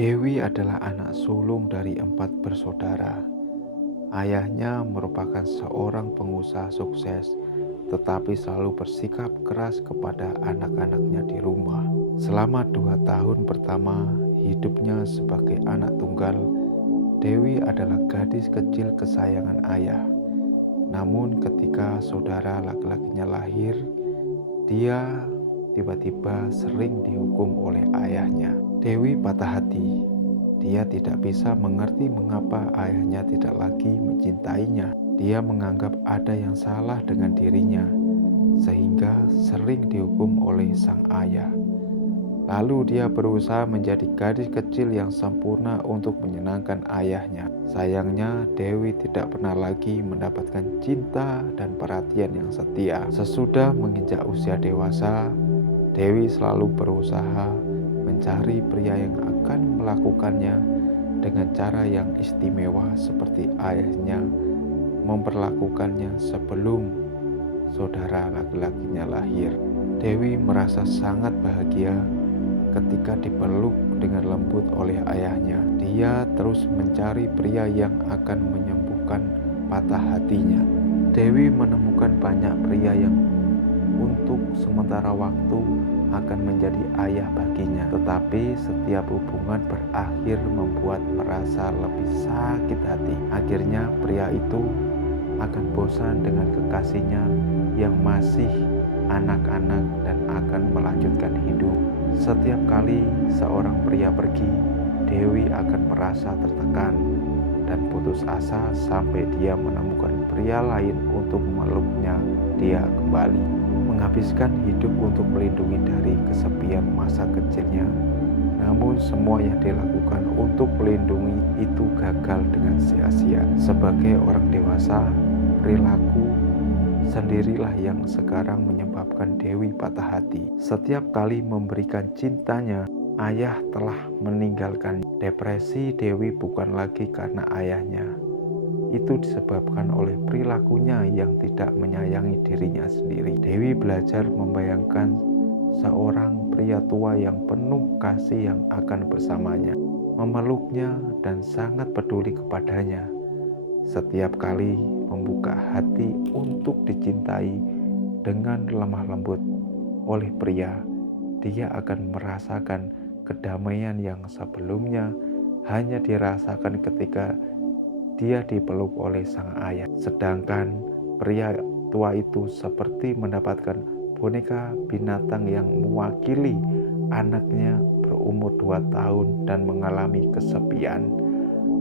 Dewi adalah anak sulung dari 4 bersaudara. Ayahnya merupakan seorang pengusaha sukses, tetapi selalu bersikap keras kepada anak-anaknya di rumah. Selama 2 tahun pertama hidupnya sebagai anak tunggal, Dewi adalah gadis kecil kesayangan ayah. Namun ketika saudara laki-lakinya lahir, dia tiba-tiba sering dihukum oleh ayahnya. Dewi patah hati. Dia tidak bisa mengerti mengapa ayahnya tidak lagi mencintainya. Dia menganggap ada yang salah dengan dirinya, sehingga sering dihukum oleh sang ayah. Lalu dia berusaha menjadi gadis kecil yang sempurna untuk menyenangkan ayahnya. Sayangnya, Dewi tidak pernah lagi mendapatkan cinta dan perhatian yang setia. Sesudah menginjak usia dewasa, Dewi selalu berusaha mencari pria yang akan melakukannya dengan cara yang istimewa seperti ayahnya memperlakukannya sebelum saudara laki-lakinya lahir. Dewi merasa sangat bahagia ketika dipeluk dengan lembut oleh ayahnya. Dia terus mencari pria yang akan menyembuhkan patah hatinya. Dewi menemukan banyak pria yang untuk sementara waktu akan menjadi ayah baginya. Tetapi setiap hubungan berakhir membuat merasa lebih sakit hati. Akhirnya pria itu akan bosan dengan kekasihnya yang masih anak-anak dan akan melanjutkan hidup. Setiap kali seorang pria pergi, Dewi akan merasa tertekan dan putus asa sampai dia menemukan pria lain untuk memeluknya dia kembali. Menghabiskan hidup untuk melindungi dari kesepian masa kecilnya. Namun semua yang dilakukan untuk melindungi itu gagal dengan sia-sia. Sebagai orang dewasa, perilaku sendirilah yang sekarang menyebabkan Dewi patah hati. Setiap kali memberikan cintanya, ayah telah meninggalkan. Depresi Dewi bukan lagi karena ayahnya. Itu disebabkan oleh perilakunya yang tidak menyayangi dirinya sendiri. Dewi belajar membayangkan seorang pria tua yang penuh kasih yang akan bersamanya, memeluknya dan sangat peduli kepadanya. Setiap kali membuka hati untuk dicintai dengan lemah lembut oleh pria, dia akan merasakan kedamaian yang sebelumnya hanya dirasakan ketika dia dipeluk oleh sang ayah. Sedangkan pria tua itu seperti mendapatkan boneka binatang yang mewakili anaknya berumur 2 tahun dan mengalami kesepian.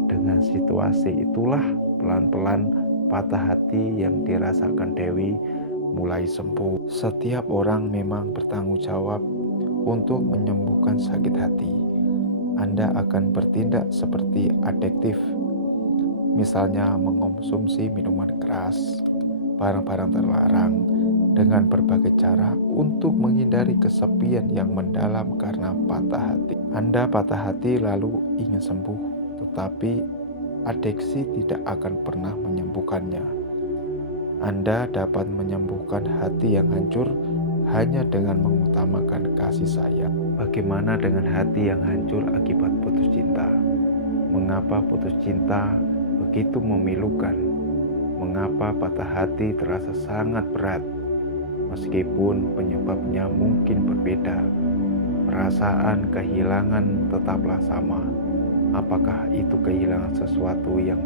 Dengan situasi itulah pelan-pelan patah hati yang dirasakan Dewi mulai sembuh. Setiap orang memang bertanggung jawab untuk menyembuhkan sakit hati. Anda akan bertindak seperti adiktif, misalnya mengonsumsi minuman keras, barang-barang terlarang, dengan berbagai cara untuk menghindari kesepian yang mendalam karena patah hati. Anda patah hati lalu ingin sembuh, tetapi adiksi tidak akan pernah menyembuhkannya. Anda dapat menyembuhkan hati yang hancur hanya dengan mengutamakan kasih sayang. Bagaimana dengan hati yang hancur akibat putus cinta? Mengapa putus cinta begitu memilukan? Mengapa patah hati terasa sangat berat? Meskipun penyebabnya mungkin berbeda, perasaan kehilangan tetaplah sama. Apakah itu kehilangan sesuatu yang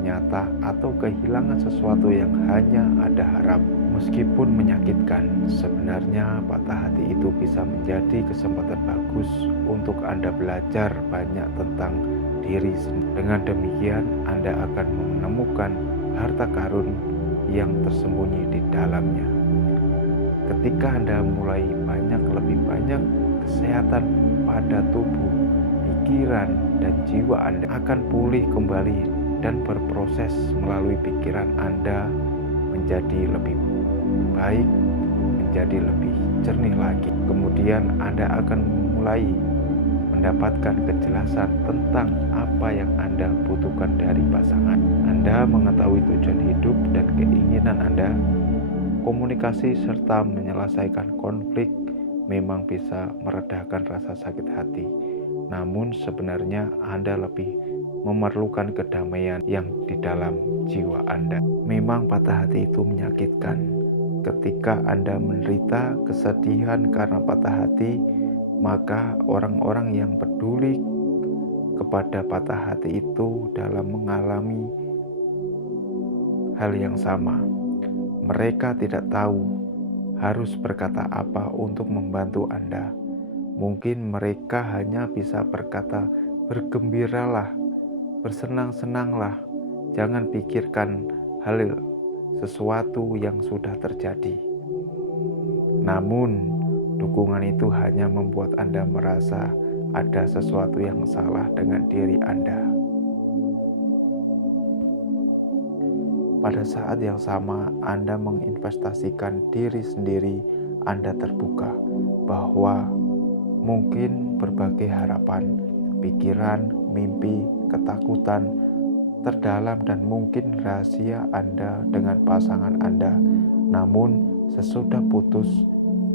nyata atau kehilangan sesuatu yang hanya ada harap? Meskipun menyakitkan, sebenarnya patah hati itu bisa menjadi kesempatan bagus untuk Anda belajar banyak tentang diri sendiri. Dengan demikian, Anda akan menemukan harta karun yang tersembunyi di dalamnya. Ketika Anda mulai lebih banyak kesehatan pada tubuh, pikiran, dan jiwa Anda akan pulih kembali dan berproses melalui pikiran Anda menjadi lebih baik, menjadi lebih jernih lagi. Kemudian Anda akan mulai mendapatkan kejelasan tentang apa yang Anda butuhkan dari pasangan. Anda mengetahui tujuan hidup dan keinginan Anda. Komunikasi serta menyelesaikan konflik memang bisa meredakan rasa sakit hati. namun sebenarnya Anda lebih memerlukan kedamaian yang di dalam jiwa Anda. Memang patah hati itu menyakitkan. Ketika Anda menderita kesedihan karena patah hati, maka orang-orang yang peduli kepada patah hati itu dalam mengalami hal yang sama. Mereka tidak tahu harus berkata apa untuk membantu Anda. Mungkin mereka hanya bisa berkata, "Bergembiralah, bersenang-senanglah, jangan pikirkan hal sesuatu yang sudah terjadi." Namun, dukungan itu hanya membuat Anda merasa ada sesuatu yang salah dengan diri Anda. Pada saat yang sama, Anda menginvestasikan diri sendiri. Anda terbuka bahwa mungkin berbagai harapan, pikiran, mimpi, ketakutan terdalam dan mungkin rahasia Anda dengan pasangan Anda. Namun, sesudah putus,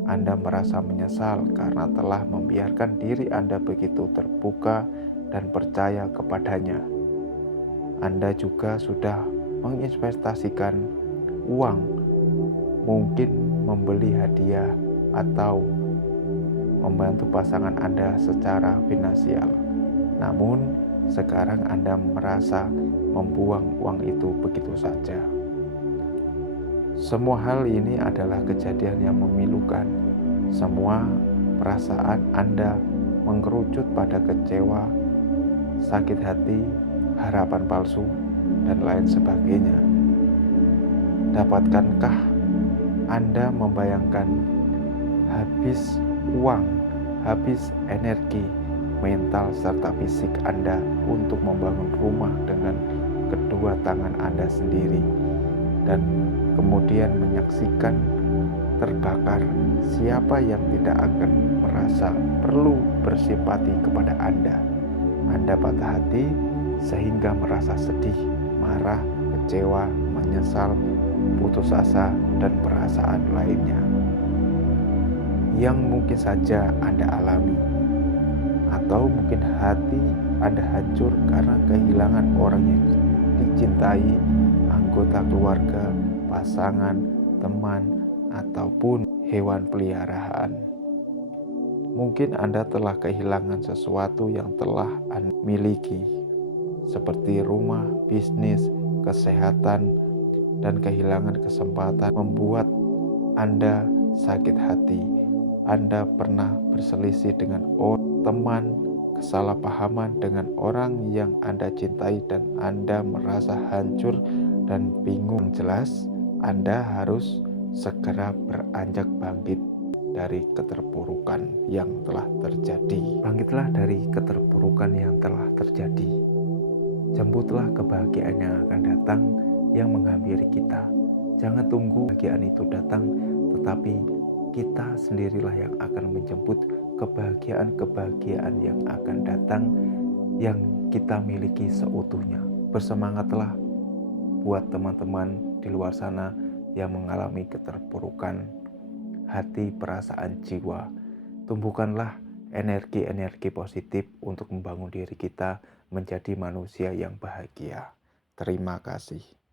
Anda merasa menyesal karena telah membiarkan diri Anda begitu terbuka dan percaya kepadanya. Anda juga sudah menginvestasikan uang, mungkin membeli hadiah atau membantu pasangan Anda secara finansial. Namun, sekarang Anda merasa membuang uang itu begitu saja. Semua hal ini adalah kejadian yang memilukan. Semua perasaan Anda mengerucut pada kecewa, sakit hati, harapan palsu, dan lain sebagainya. Dapatkankah Anda membayangkan habis uang, habis energi, mental, serta fisik Anda untuk membangun rumah dengan kedua tangan Anda sendiri, dan kemudian menyaksikan terbakar? Siapa yang tidak akan merasa perlu bersimpati kepada Anda? Anda patah hati sehingga merasa sedih, marah, kecewa, menyesal, putus asa, dan perasaan lainnya yang mungkin saja Anda alami. Atau mungkin hati Anda hancur karena kehilangan orang yang dicintai, anggota keluarga, pasangan, teman, ataupun hewan peliharaan. Mungkin Anda telah kehilangan sesuatu yang telah Anda miliki, seperti rumah, bisnis, kesehatan, dan kehilangan kesempatan membuat Anda sakit hati. Anda pernah berselisih dengan teman, kesalahpahaman dengan orang yang Anda cintai, dan Anda merasa hancur dan bingung. Jelas, Anda harus segera beranjak bangkit dari keterpurukan yang telah terjadi. Bangkitlah dari keterpurukan yang telah terjadi. Jemputlah kebahagiaan yang akan datang yang menghampiri kita. Jangan tunggu kebahagiaan itu datang, tetapi kita sendirilah yang akan menjemput kebahagiaan-kebahagiaan yang akan datang yang kita miliki seutuhnya. Bersemangatlah buat teman-teman di luar sana yang mengalami keterpurukan hati, perasaan, jiwa. Tumbuhkanlah energi-energi positif untuk membangun diri kita menjadi manusia yang bahagia. Terima kasih.